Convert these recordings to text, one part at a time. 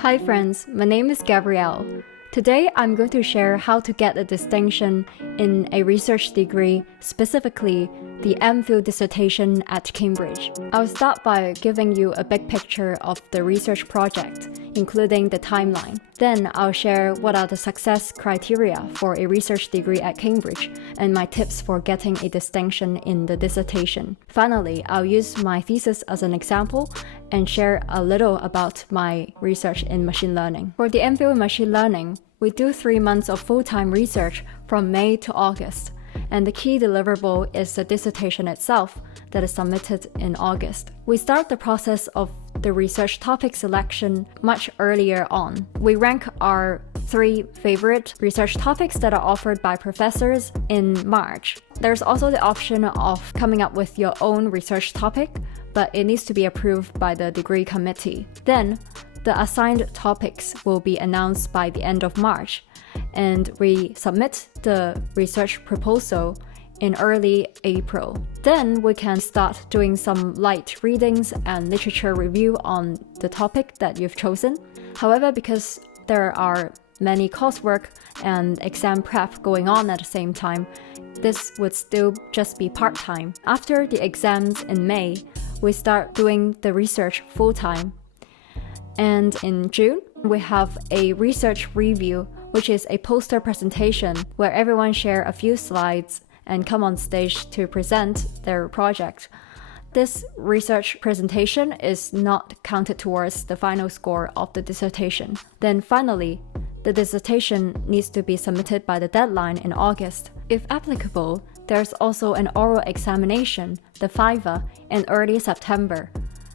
Hi friends, my name is Gabrielle. Today I'm going to share how to get a distinction in a research degree, specifically the MPhil dissertation at Cambridge. I'll start by giving you a big picture of the research project, including the timeline. Then I'll share what are the success criteria for a research degree at Cambridge and my tips for getting a distinction in the dissertation. Finally, I'll use my thesis as an example and share a little about my research in machine learning. For the MPhil in machine learning, we do 3 months of full-time research from May to August, and the key deliverable is the dissertation itself that is submitted in August. We start the process of the research topic selection much earlier on. We rank our 3 favorite research topics that are offered by professors in March. There's also the option of coming up with your own research topic, but it needs to be approved by the degree committee. Then, the assigned topics will be announced by the end of March, and we submit the research proposal in early April. Then we can start doing some light readings and literature review on the topic that you've chosen. However, because there are many coursework and exam prep going on at the same time, this would still just be part-time. After the exams in May, we start doing the research full-time. And in June, we have a research review, which is a poster presentation where everyone share a few slides and come on stage to present their project. This research presentation is not counted towards the final score of the dissertation. Then finally, the dissertation needs to be submitted by the deadline in August. If applicable, there's also an oral examination, the FIVA, in early September.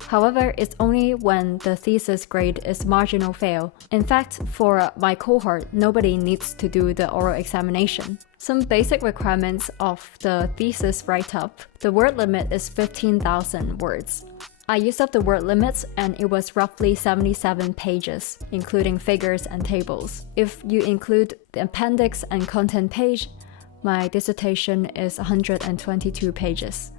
However, it's only when the thesis grade is marginal fail. In fact, for my cohort, nobody needs to do the oral examination. Some basic requirements of the thesis write-up. The word limit is 15,000 words. I used up the word limits and it was roughly 77 pages, including figures and tables. If you include the appendix and content page, my dissertation is 122 pages.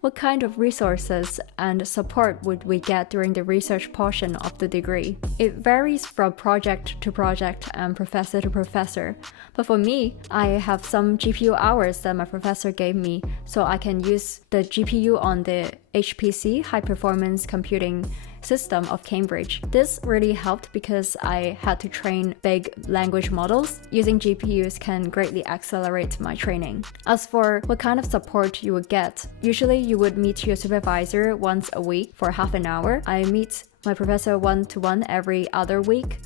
What kind of resources and support would we get during the research portion of the degree? It varies from project to project and professor to professor. But for me, I have some GPU hours that my professor gave me, so I can use the GPU on the HPC, High Performance Computing System of Cambridge. This really helped because I had to train big language models. Using GPUs can greatly accelerate my training. As for what kind of support you would get, usually you would meet your supervisor once a week for half an hour. I meet my professor one-to-one every other week.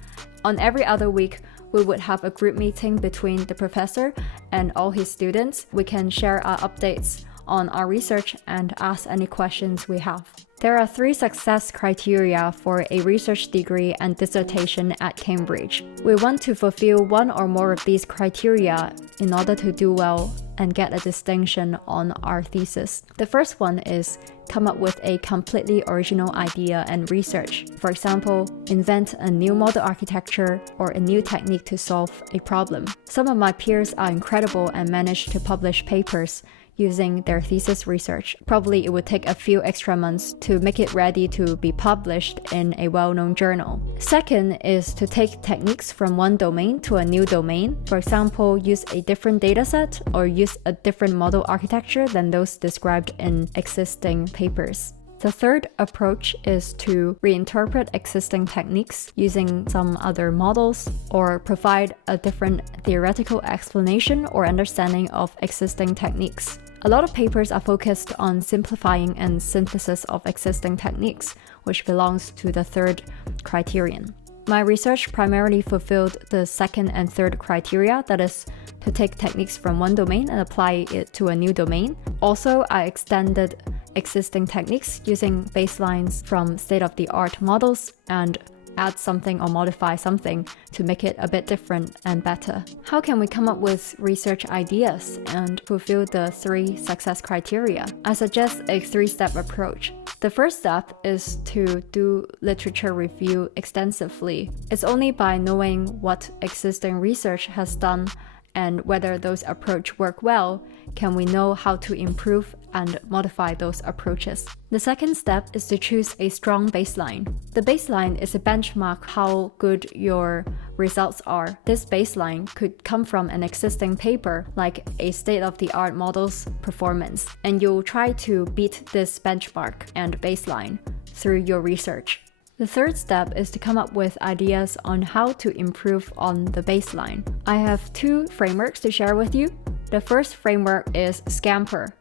On every other week, we would have a group meeting between the professor and all his students. We can share our updates on our research and ask any questions we have. There are 3 success criteria for a research degree and dissertation at Cambridge. We want to fulfill one or more of these criteria in order to do well and get a distinction on our thesis. The first one is come up with a completely original idea and research. For example, invent a new model architecture or a new technique to solve a problem. Some of my peers are incredible and manage to publish papers using their thesis research. Probably it would take a few extra months to make it ready to be published in a well-known journal. Second is to take techniques from one domain to a new domain. For example, use a different dataset or use a different model architecture than those described in existing papers. The third approach is to reinterpret existing techniques using some other models or provide a different theoretical explanation or understanding of existing techniques. A lot of papers are focused on simplifying and synthesis of existing techniques, which belongs to the third criterion. My research primarily fulfilled the second and third criteria, that is, to take techniques from one domain and apply it to a new domain. Also, I extended existing techniques using baselines from state-of-the-art models and add something or modify something to make it a bit different and better. How can we come up with research ideas and fulfill the 3 success criteria? I suggest a 3-step approach. The first step is to do literature review extensively. It's only by knowing what existing research has done and whether those approaches work well can we know how to improve and modify those approaches. The second step is to choose a strong baseline. The baseline is a benchmark how good your results are. This baseline could come from an existing paper, like a state-of-the-art model's performance, and you'll try to beat this benchmark and baseline through your research. The third step is to come up with ideas on how to improve on the baseline. I have two frameworks to share with you. The first framework is SCAMPER.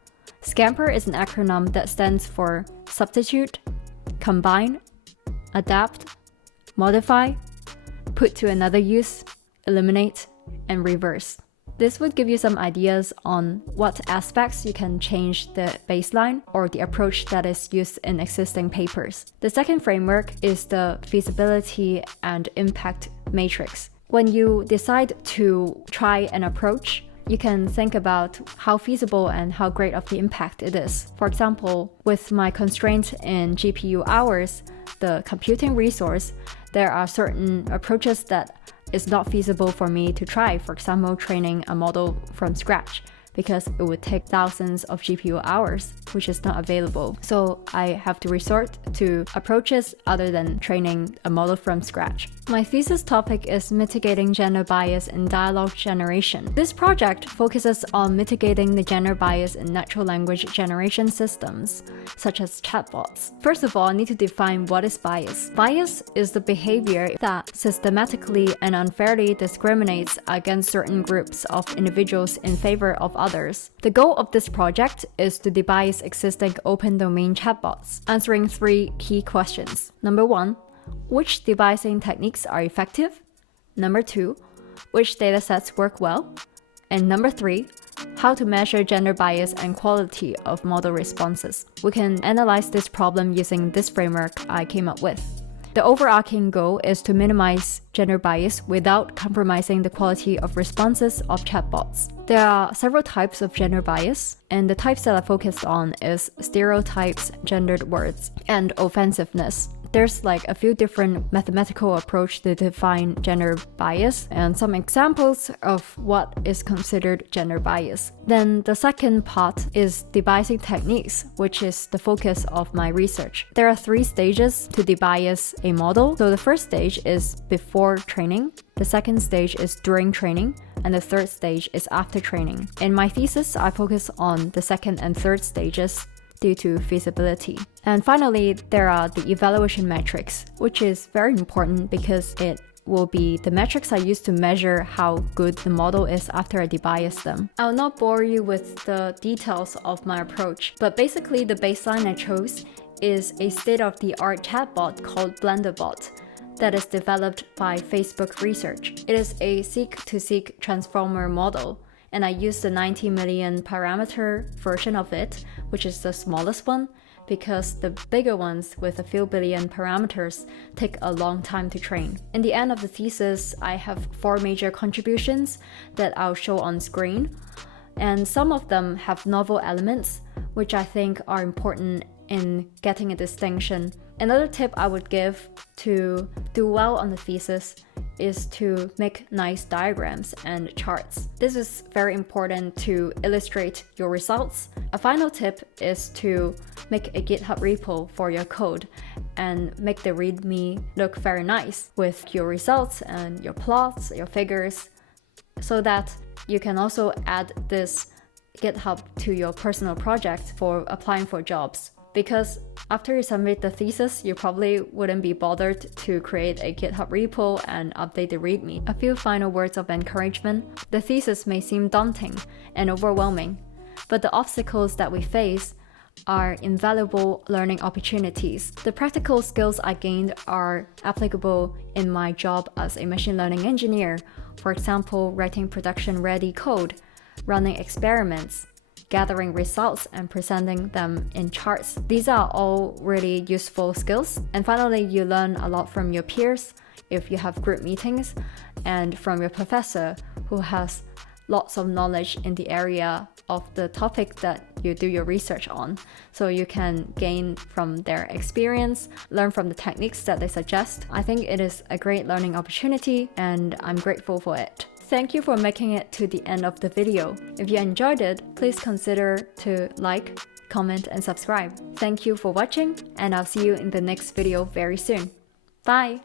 SCAMPER is an acronym that stands for substitute, combine, adapt, modify, put to another use, eliminate, and reverse. This would give you some ideas on what aspects you can change the baseline or the approach that is used in existing papers. The second framework is the feasibility and impact matrix. When you decide to try an approach, you can think about how feasible and how great of the impact it is. For example, with my constraint in GPU hours, the computing resource, there are certain approaches that is not feasible for me to try. For example, training a model from scratch, because it would take thousands of GPU hours, which is not available. So I have to resort to approaches other than training a model from scratch. My thesis topic is mitigating gender bias in dialogue generation. This project focuses on mitigating the gender bias in natural language generation systems, such as chatbots. First of all, I need to define what is bias. Bias is the behavior that systematically and unfairly discriminates against certain groups of individuals in favor of others. The goal of this project is to debias existing open domain chatbots, answering three key questions. Number one, which debiasing techniques are effective? Number two, which datasets work well? And number three, how to measure gender bias and quality of model responses. We can analyze this problem using this framework I came up with. The overarching goal is to minimize gender bias without compromising the quality of responses of chatbots. There are several types of gender bias, and the types that I focused on is stereotypes, gendered words, and offensiveness. There's like a few different mathematical approaches to define gender bias and some examples of what is considered gender bias. Then the second part is debiasing techniques, which is the focus of my research. There are three stages to debias a model. So the first stage is before training, the second stage is during training, and the third stage is after training. In my thesis, I focus on the second and third stages due to feasibility. And finally, there are the evaluation metrics, which is very important because it will be the metrics I use to measure how good the model is after I debias them. I'll not bore you with the details of my approach, but basically the baseline I chose is a state-of-the-art chatbot called BlenderBot that is developed by Facebook Research. It is a seek-to-seek transformer model, and I used the 90 million parameter version of it, which is the smallest one, because the bigger ones with a few billion parameters take a long time to train. In the end of the thesis, I have 4 major contributions that I'll show on screen, and some of them have novel elements, which I think are important in getting a distinction. Another tip I would give to do well on the thesis is to make nice diagrams and charts. This is very important to illustrate your results. A final tip is to make a GitHub repo for your code and make the README look very nice with your results and your plots, your figures, so that you can also add this GitHub to your personal project for applying for jobs. Because after you submit the thesis, you probably wouldn't be bothered to create a GitHub repo and update the README. A few final words of encouragement. The thesis may seem daunting and overwhelming, but the obstacles that we face are invaluable learning opportunities. The practical skills I gained are applicable in my job as a machine learning engineer. For example, writing production-ready code, running experiments, gathering results and presenting them in charts. These are all really useful skills. And finally, you learn a lot from your peers if you have group meetings, and from your professor who has lots of knowledge in the area of the topic that you do your research on. So you can gain from their experience, learn from the techniques that they suggest. I think it is a great learning opportunity and I'm grateful for it. Thank you for making it to the end of the video. If you enjoyed it, please consider to like, comment, and subscribe. Thank you for watching, and I'll see you in the next video very soon. Bye!